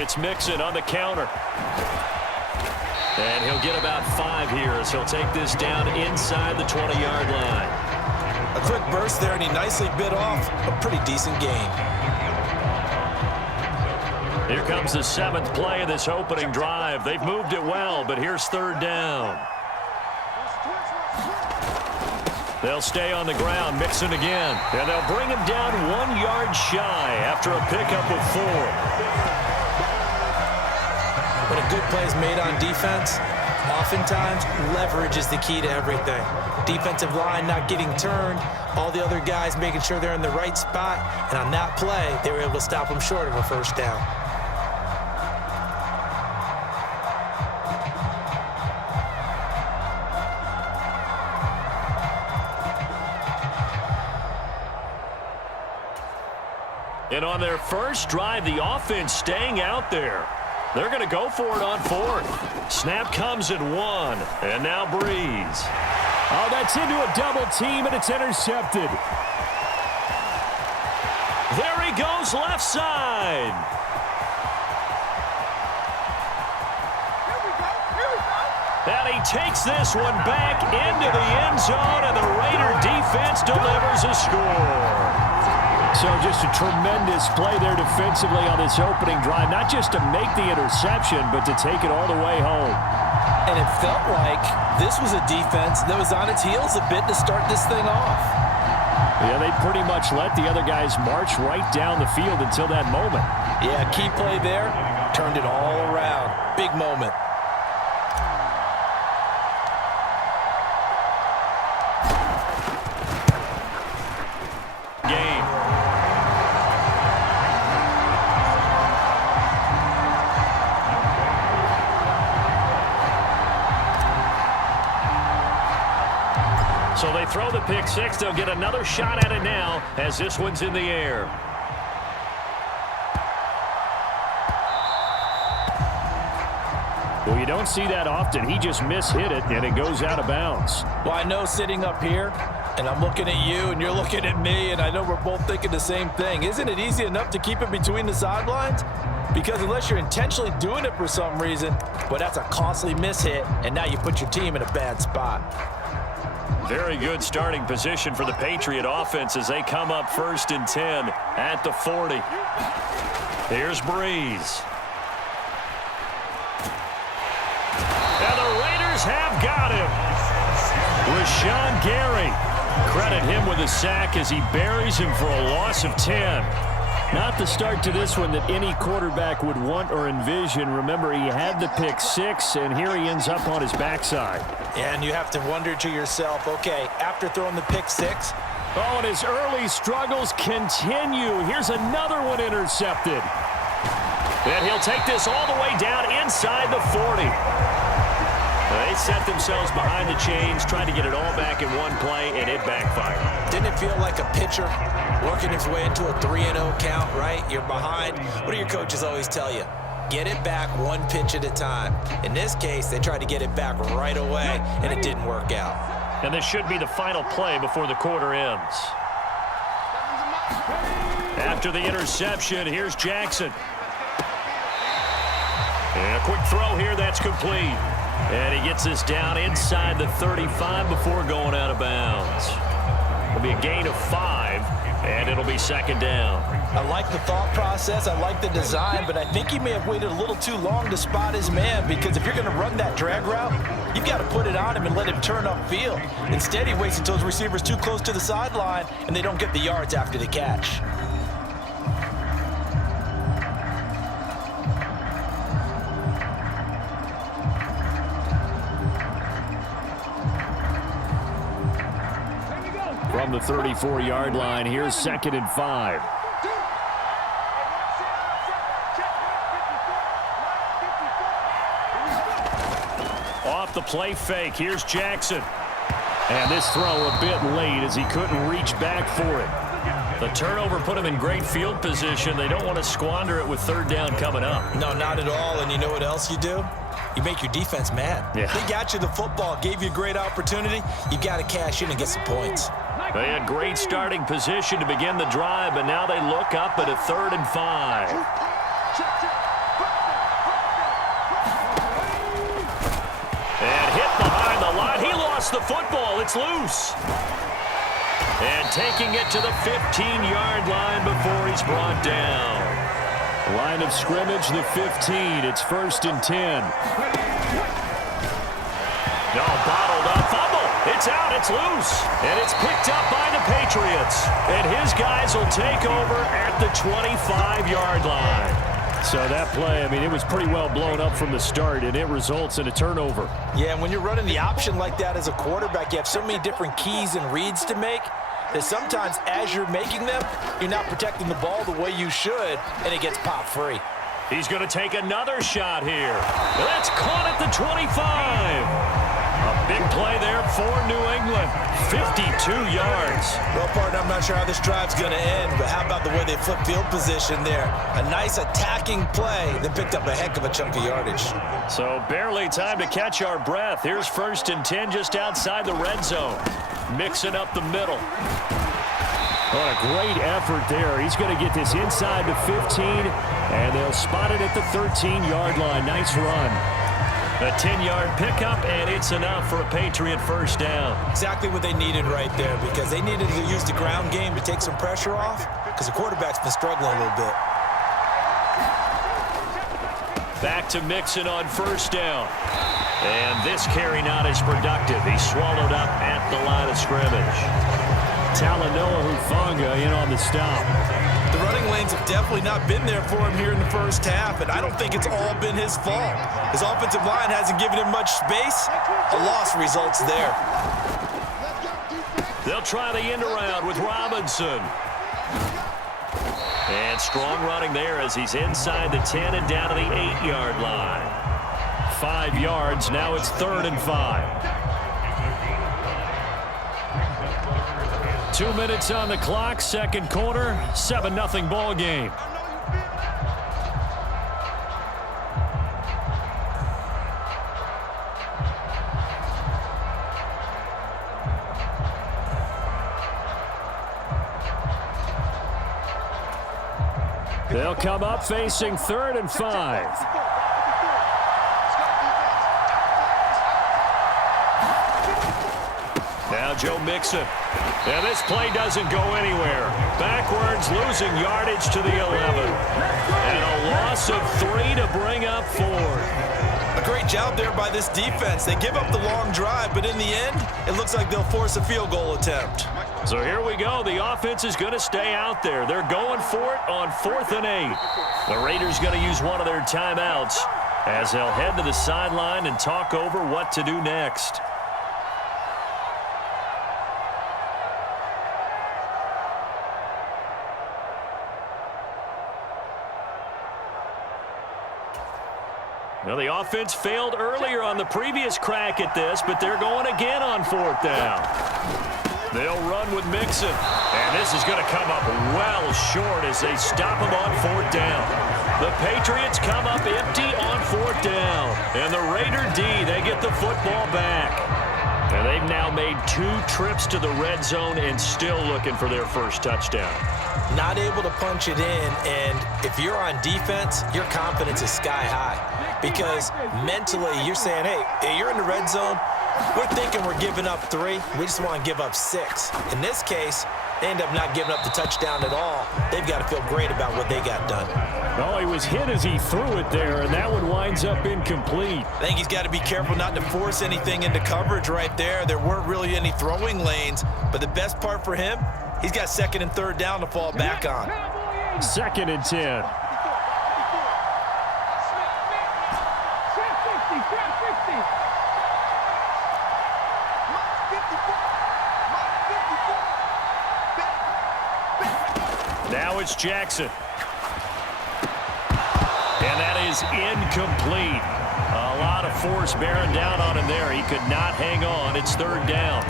It's Mixon on the counter. And he'll get about 5 here as he'll take this down inside the 20-yard line. A quick burst there, and he nicely bit off a pretty decent gain. Here comes the 7th play of this opening drive. They've moved it well, but here's 3rd down. They'll stay on the ground, Mixon again. And they'll bring him down 1 yard shy after a pickup of 4. When a good play is made on defense, oftentimes leverage is the key to everything. Defensive line not getting turned, all the other guys making sure they're in the right spot, and on that play, they were able to stop them short of a 1st down. And on their first drive, the offense staying out there. They're going to go for it on 4th. Snap comes at 1. And now Breeze. Oh, that's into a double team, and it's intercepted. There he goes left side. And he takes this one back into the end zone, and the Raider defense delivers a score. So just a tremendous play there defensively on this opening drive. Not just to make the interception, but to take it all the way home. And it felt like this was a defense that was on its heels a bit to start this thing off. Yeah, they pretty much let the other guys march right down the field until that moment. Yeah, key play there. Turned it all around. Big moment. So they throw the pick 6. They'll get another shot at it now as this one's in the air. Well, you don't see that often. He just mishit it, and it goes out of bounds. Well, I know sitting up here, and I'm looking at you, and you're looking at me, and I know we're both thinking the same thing. Isn't it easy enough to keep it between the sidelines? Because unless you're intentionally doing it for some reason, well, that's a costly mishit, and now you put your team in a bad spot. Very good starting position for the Patriot offense as they come up 1st and 10 at the 40. Here's Breeze. And the Raiders have got him. Rashawn Gary. Credit him with a sack as he buries him for a loss of 10. Not the start to this one that any quarterback would want or envision. Remember, he had the pick 6, and here he ends up on his backside. And you have to wonder to yourself, okay, after throwing the pick 6. Oh, and his early struggles continue. Here's another one intercepted. And he'll take this all the way down inside the 40. They set themselves behind the chains, trying to get it all back in one play, and it backfired. Didn't it feel like a pitcher working his way into a 3-0 count, right? You're behind. What do your coaches always tell you? Get it back one pitch at a time. In this case, they tried to get it back right away, and it didn't work out. And this should be the final play before the quarter ends. After the interception, here's Jackson. And a quick throw here, that's complete. And he gets this down inside the 35 before going out of bounds. It'll be a gain of 5, and it'll be 2nd down. I like the thought process. I like the design, but I think he may have waited a little too long to spot his man, because if you're going to run that drag route, you've got to put it on him and let him turn upfield. Instead, he waits until his receiver's too close to the sideline, and they don't get the yards after the catch. From the 34-yard line, here's 2nd and 5. Off the play fake, here's Jackson. And this throw a bit late as he couldn't reach back for it. The turnover put him in great field position. They don't want to squander it with 3rd down coming up. No, not at all. And you know what else you do? You make your defense mad. Yeah. They got you the football, gave you a great opportunity. You got to cash in and get some points. They had great starting position to begin the drive, but now they look up at a 3rd and 5. the football. It's loose. And taking it to the 15-yard line before he's brought down. Line of scrimmage, the 15. It's 1st and 10. No, bottled up. Fumble. It's out. It's loose. And it's picked up by the Patriots. And his guys will take over at the 25-yard line. So that play, I mean, it was pretty well blown up from the start, and it results in a turnover. Yeah, and when you're running the option like that as a quarterback, you have so many different keys and reads to make that sometimes as you're making them, you're not protecting the ball the way you should, and it gets popped free. He's going to take another shot here. That's caught at the 25. A big play there for New England. 52 yards. Well, partner, I'm not sure how this drive's going to end, but how about the way they flip field position there? A nice attacking play that picked up a heck of a chunk of yardage. So barely time to catch our breath. Here's 1st and 10 just outside the red zone. Mixing up the middle. What a great effort there. He's going to get this inside the 15, and they'll spot it at the 13-yard line. Nice run. A 10-yard pickup, and it's enough for a Patriot first down. Exactly what they needed right there, because they needed to use the ground game to take some pressure off, because the quarterback's been struggling a little bit. Back to Mixon on 1st down. And this carry not as productive. He's swallowed up at the line of scrimmage. Talanoa Hufanga in on the stop. The running lanes have definitely not been there for him here in the first half, and I don't think it's all been his fault. His offensive line hasn't given him much space. A loss results there. They'll try the end around with Robinson. And strong running there as he's inside the 10 and down to the 8-yard line. 5 yards. Now it's 3rd and 5. 2 minutes on the clock, second quarter, 7-0 ball game. They'll come up facing 3rd and 5. Now Joe Mixon. And this play doesn't go anywhere. Backwards, losing yardage to the 11. And a loss of 3 to bring up 4. A great job there by this defense. They give up the long drive, but in the end, it looks like they'll force a field goal attempt. So here we go. The offense is going to stay out there. They're going for it on 4th and 8. The Raiders going to use one of their timeouts as they'll head to the sideline and talk over what to do next. Well, the offense failed earlier on the previous crack at this, but they're going again on 4th down. They'll run with Mixon, and this is going to come up well short as they stop him on 4th down. The Patriots come up empty on 4th down, and the Raider D, they get the football back. And they've now made 2 trips to the red zone and still looking for their first touchdown. Not able to punch it in, and if you're on defense, your confidence is sky high. Because mentally, you're saying, hey, you're in the red zone. We're thinking we're giving up 3. We just want to give up 6. In this case, they end up not giving up the touchdown at all. They've got to feel great about what they got done. Oh, he was hit as he threw it there, and that one winds up incomplete. I think he's got to be careful not to force anything into coverage right there. There weren't really any throwing lanes, but the best part for him, he's got 2nd and 3rd down to fall back on. 2nd and 10. Now it's Jackson. And that is incomplete. A lot of force bearing down on him there. He could not hang on. It's 3rd down.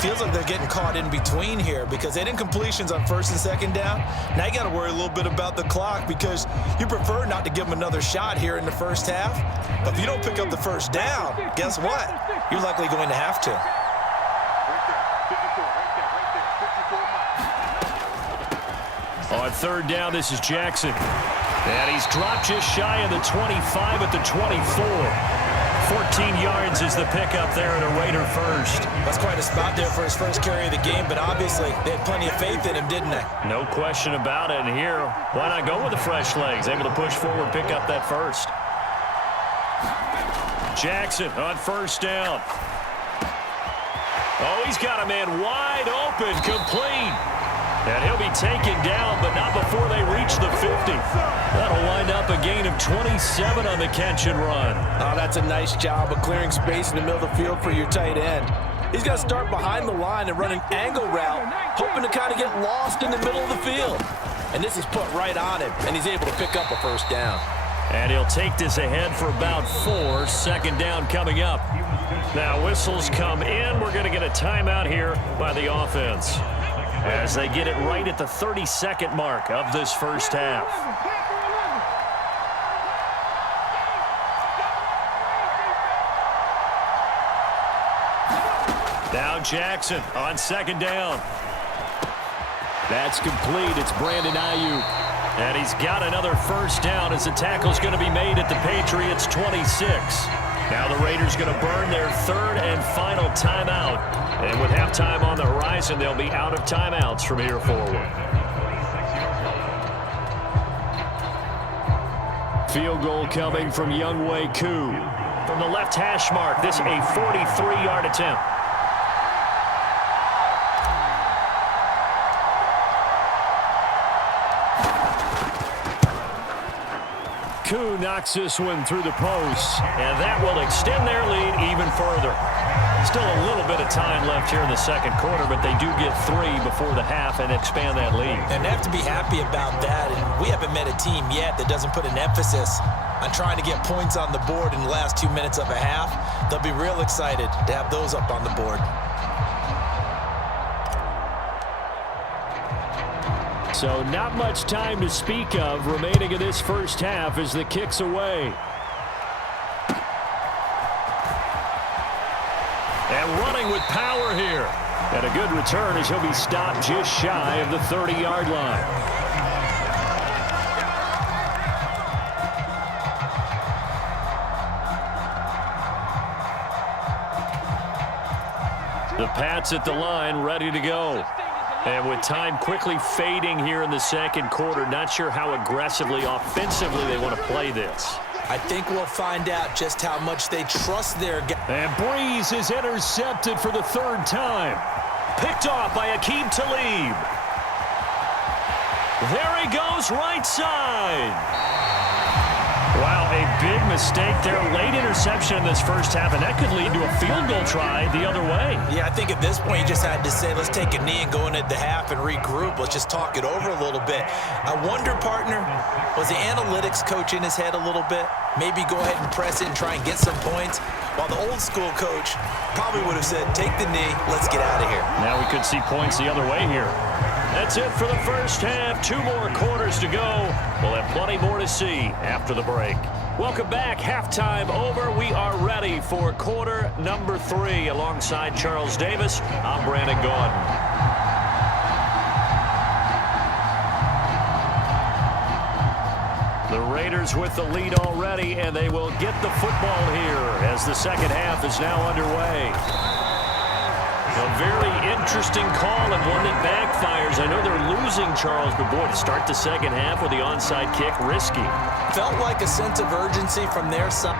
Feels like they're getting caught in between here because they had incompletions on 1st and 2nd down. Now you got to worry a little bit about the clock because you prefer not to give them another shot here in the first half. But if you don't pick up the first down, guess what? You're likely going to have to. On 3rd down, this is Jackson. And he's dropped just shy of the 25 at the 24. 14 yards is the pickup there at a Raider first. That's quite a spot there for his first carry of the game, but obviously they had plenty of faith in him, didn't they? No question about it. And here, why not go with the fresh legs? Able to push forward, pick up that first. Jackson on first down. Oh, he's got a man wide open, complete. And he'll be taken down, but not before they reach the 50. That'll wind up a gain of 27 on the catch and run. Oh, that's a nice job of clearing space in the middle of the field for your tight end. He's got to start behind the line and run an angle route, hoping to kind of get lost in the middle of the field. And this is put right on him, and he's able to pick up a first down. And he'll take this ahead for about 4. Second down coming up. Now whistles come in. We're going to get a timeout here by the offense, as they get it right at the 32nd mark of this first half. Now Jackson on second down. That's complete. It's Brandon Ayuk. And he's got another first down as the tackle's going to be made at the Patriots' 26. Now the Raiders going to burn their third and final timeout. And with halftime on the horizon, they'll be out of timeouts from here forward. Field goal coming from Younghoe Koo. From the left hash mark, this a 43-yard attempt. Koo knocks this one through the post. And that will extend their lead even further. Still a little bit of time left here in the second quarter, but they do get 3 before the half and expand that lead. And they have to be happy about that. And we haven't met a team yet that doesn't put an emphasis on trying to get points on the board in the last 2 minutes of a half. They'll be real excited to have those up on the board. So not much time to speak of remaining in this first half as the kick's away. And running with power here. And a good return as he'll be stopped just shy of the 30-yard line. The Pats at the line, ready to go. And with time quickly fading here in the second quarter, not sure how aggressively, offensively they want to play this. I think we'll find out just how much they trust their guy. And Breeze is intercepted for the third time. Picked off by Aqib Talib. There he goes, right side. Wow, a big mistake there. Late interception in this first half, and that could lead to a field goal try the other way. Yeah, I think at this point you just had to say, let's take a knee and go into the half and regroup. Let's just talk it over a little bit. I wonder, partner, was the analytics coach in his head a little bit? Maybe go ahead and press it and try and get some points? While the old school coach probably would have said, take the knee, let's get out of here. Now we could see points the other way here. That's it for the first half. 2 more quarters to go. We'll have plenty more to see after the break. Welcome back. Halftime over. We are ready for quarter number 3. Alongside Charles Davis, I'm Brandon Gaudin. The Raiders with the lead already, and they will get the football here as the second half is now underway. A very interesting call and one that backfires. I know they're losing, Charles, but boy, to start the second half with the onside kick, risky. Felt like a sense of urgency from their side.